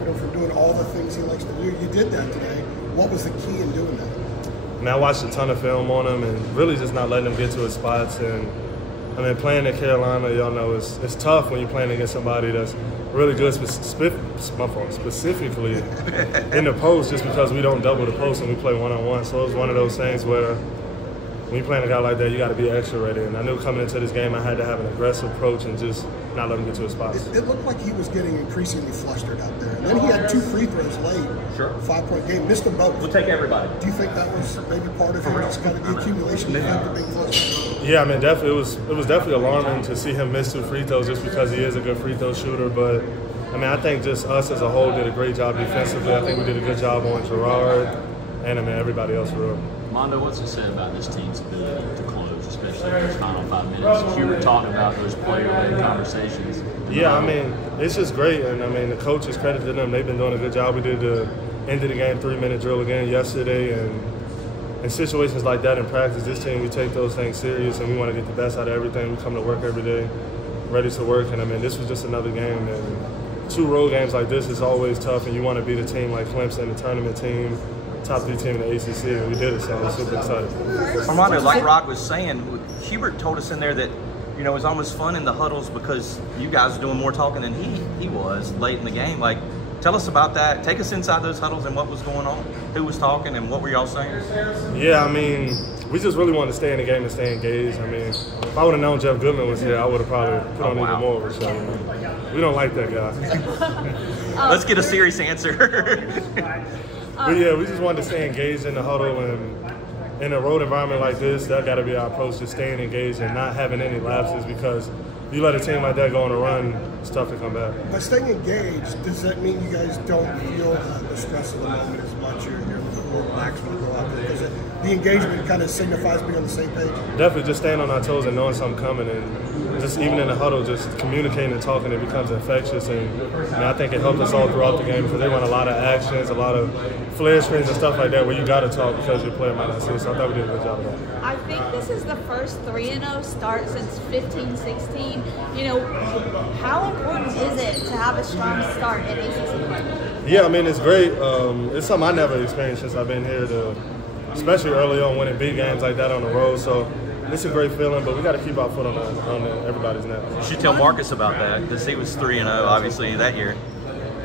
keeping him from doing all the things he likes to do. You did that today. What was the key in doing that? I mean, I watched a ton of film on him and really just not letting him get to his spots. And I mean, playing in Carolina, y'all know it's tough when you're playing against somebody that's really good, specifically in the post, just because we don't double the post and we play one-on-one. So it was one of those things where when you're playing a guy like that, you got to be extra ready. And I knew coming into this game I had to have an aggressive approach and just not let him get to his spots. It looked like he was getting increasingly flustered out there. And then he had 2 free throws late. Sure. 5-point game. Missed them both. We'll take everybody. Do you think that was maybe part of it? Just kind of the accumulation of being flustered? Yeah, I mean, definitely, it was definitely alarming to see him miss 2 free throws just because he is a good free throw shooter. But, I mean, I think just us as a whole did a great job defensively. I think we did a good job on Gerard and, I mean, everybody else for real. Armando, what's it say about this team's ability to close, especially in those final 5 minutes? You were talking about those player-led conversations. Yeah, I mean, it's just great. And, I mean, the coaches, credit to them. They've been doing a good job. We did the end of the game 3-minute drill again yesterday. And in situations like that in practice, this team, we take those things serious and we want to get the best out of everything. We come to work every day, ready to work. And, I mean, this was just another game. And 2 road games like this is always tough, and you want to beat a team like Clemson, the tournament team, top 3 team in the ACC, and we did it, so I'm super excited. Armando, like Rock was saying, Hubert told us in there that, you know, it was almost fun in the huddles because you guys were doing more talking than he was late in the game. Like, tell us about that. Take us inside those huddles and what was going on. Who was talking and what were y'all saying? Yeah, I mean, we just really wanted to stay in the game and stay engaged. I mean, if I would have known Jeff Goodman was here, I would have probably put on even more of a show. We don't like that guy. Let's get a serious answer. But yeah, we just wanted to stay engaged in the huddle, and in a road environment like this, that got to be our approach, just staying engaged and not having any lapses, because you let a team like that go on a run, it's tough to come back. By staying engaged, does that mean you guys don't feel the stress of the moment as much? You're more relaxed when you go out there? Because the engagement kind of signifies being on the same page? Definitely just staying on our toes and knowing something coming, and just even in the huddle, just communicating and talking, it becomes infectious. And I think it helped us all throughout the game because they run a lot of actions, a lot of flare screens and stuff like that where you got to talk because your player might not see it. So I thought we did a good job of that. I think this is the first 3-0 start since 15-16. You know, how important is it to have a strong start in ACC play? Yeah, I mean, it's great. It's something I never experienced since I've been here, especially early on winning big games like that on the road. So it's a great feeling, but we got to keep our foot on everybody's neck. You should tell Marcus about that because he was 3-0 obviously that year.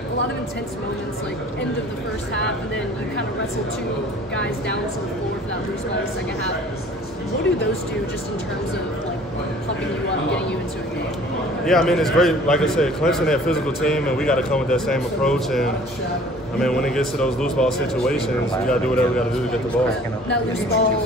A lot of intense moments, like end of the first half, and then you kind of wrestle 2 guys down to the floor for that loose ball in the second half. What do those do just in terms of like pumping you up, getting you into a game? Yeah, I mean, it's great. Like I said, Clemson, they're a physical team, and we got to come with that same approach. And I mean, when it gets to those loose ball situations, we got to do whatever we got to do to get the ball. That loose ball,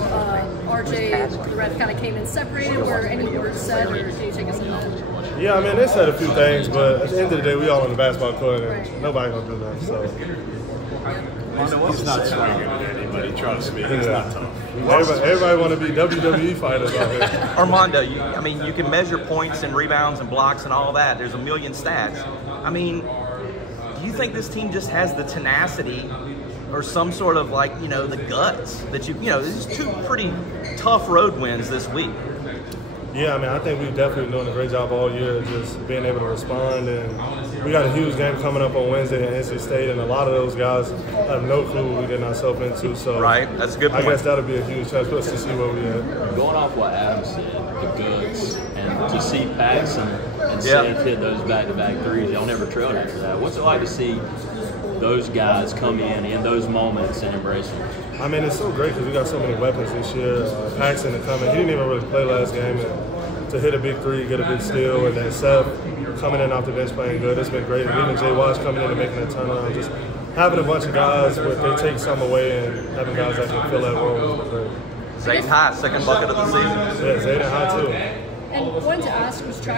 RJ, the ref kind of came in separated. Were any words said, or can you take us on that? Yeah, I mean, they said a few things, but at the end of the day, we all on the basketball court, and nobody gonna do that. So he's not swinging at anybody. Trust me, he's not tough. Everybody want to be WWE fighters out here. Armando, I mean, you can measure points and rebounds and blocks and all that. There's a million stats. I mean, do you think this team just has the tenacity or some sort of, like, you know, the guts that you know, there's 2 pretty tough road wins this week? Yeah, I mean, I think we've definitely been doing a great job all year just being able to respond. And we got a huge game coming up on Wednesday at NC State, and a lot of those guys have no clue what we're getting ourselves into. So right, that's a good point. I guess that'll be a huge test for us to see where we at. Going off what Adam said, the goods, and to see Paxson and Seth hit those back-to-back threes, y'all never trailed after that. What's it like to see those guys come in those moments and embrace them? I mean, it's so great because we got so many weapons this year. Paxson to come in, he didn't even really play last game, and to hit a big 3, get a big steal, and then Seth coming in off the bench playing good. It's been great. And even Jay Wash coming in and making a turnaround. Just having a bunch of guys where they take some away and having guys that can fill that role has been great. Zayden High, second bucket of the season. Yeah, Zayden High too. And wanted to ask, was trying